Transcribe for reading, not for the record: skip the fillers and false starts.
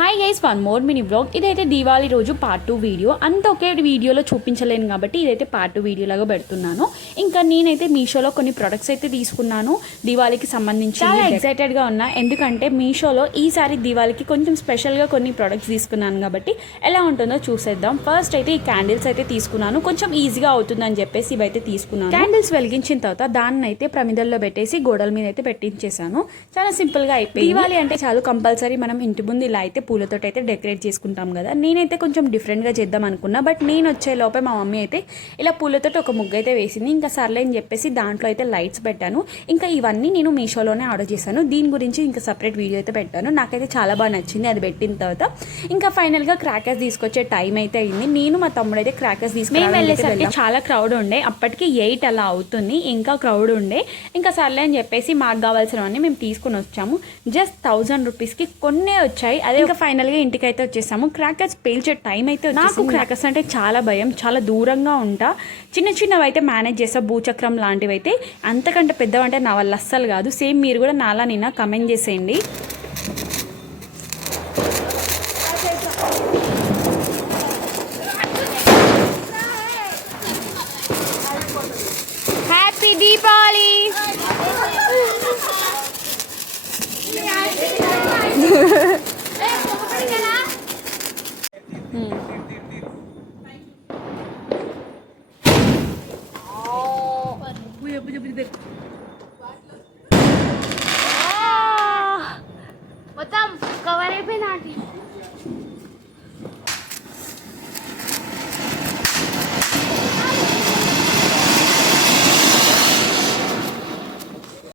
Hi guys, one more mini blog. ఇదైతే దీవాళి రోజు part 2 video. అంత ఒకే వీడియోలో చూపించలేను కాబట్టి ఇదైతే పార్ట్ 2 వీడియో లాగా పెడుతున్నాను. ఇంకా నేనైతే మీషోలో కొన్ని ప్రొడక్ట్స్ అయితే తీసుకున్నాను దీవాళికి సంబంధించి. చాలా ఎక్సైటెడ్గా ఉన్నా, ఎందుకంటే మీషోలో ఈసారి దీవాళికి కొంచెం స్పెషల్గా కొన్ని ప్రొడక్ట్స్ తీసుకున్నాను కాబట్టి ఎలా ఉంటుందో చూసేద్దాం. ఫస్ట్ అయితే ఈ క్యాండిల్స్ అయితే తీసుకున్నాను, కొంచెం ఈజీగా అవుతుందని చెప్పేసి ఇవైతే తీసుకున్నాను. క్యాండిల్స్ వెలిగించిన తర్వాత దాన్ని అయితే ప్రమిదల్లో పెట్టేసి గోడల మీద అయితే పెట్టించేసాను. చాలా సింపుల్గా అయిపోయింది. దీవాళి అంటే చాలు కంపల్సరీ మనం ఇంటి ముందు ఇలా అయితే పూలతో అయితే డెకరేట్ చేసుకుంటాం కదా. నేనైతే కొంచెం డిఫరెంట్గా చేద్దాం అనుకున్నా, బట్ నేను వచ్చే లోపే మా మమ్మీ అయితే ఇలా పూలతో ఒక ముగ్గు అయితే వేసింది. ఇంకా సర్లే అని చెప్పేసి దాంట్లో అయితే లైట్స్ పెట్టాను. ఇంకా ఇవన్నీ నేను మీషోలోనే ఆర్డర్ చేశాను. దీని గురించి ఇంకా సపరేట్ వీడియో అయితే పెట్టాను. నాకైతే చాలా బాగా నచ్చింది అది పెట్టిన తర్వాత. ఇంకా ఫైనల్గా క్రాకర్స్ తీసుకొచ్చే టైం అయితే అయింది. నేను మా తమ్ముడు అయితే క్రాకర్స్ తీసుకుని వెళ్ళేసరికి చాలా క్రౌడ్ ఉండే, అప్పటికి 8 అలా అవుతుంది, ఇంకా క్రౌడ్ ఉండే. ఇంకా సర్లే అని చెప్పేసి మాకు కావాల్సినవన్నీ మేము తీసుకుని వచ్చాము. జస్ట్ 1000 రూపీస్కి కొన్నే వచ్చాయి. అదే ఇంకా ఫైనల్గా ఇంటికి అయితే వచ్చేసాము. క్రాకర్స్ పేల్చే టైం అయితే నాకు క్రాకర్స్ అంటే చాలా భయం, చాలా దూరంగా ఉంటా. చిన్న చిన్నవి అయితే మేనేజ్ చేస్తా, భూచక్రం లాంటివి అయితే. అంతకంటే పెద్దవంటే నా వల్ల అస్సలు కాదు. సేమ్ మీరు కూడా నాలా నిన్న కమెంట్ చేసేయండి. హ్యాపీ దీపావళి.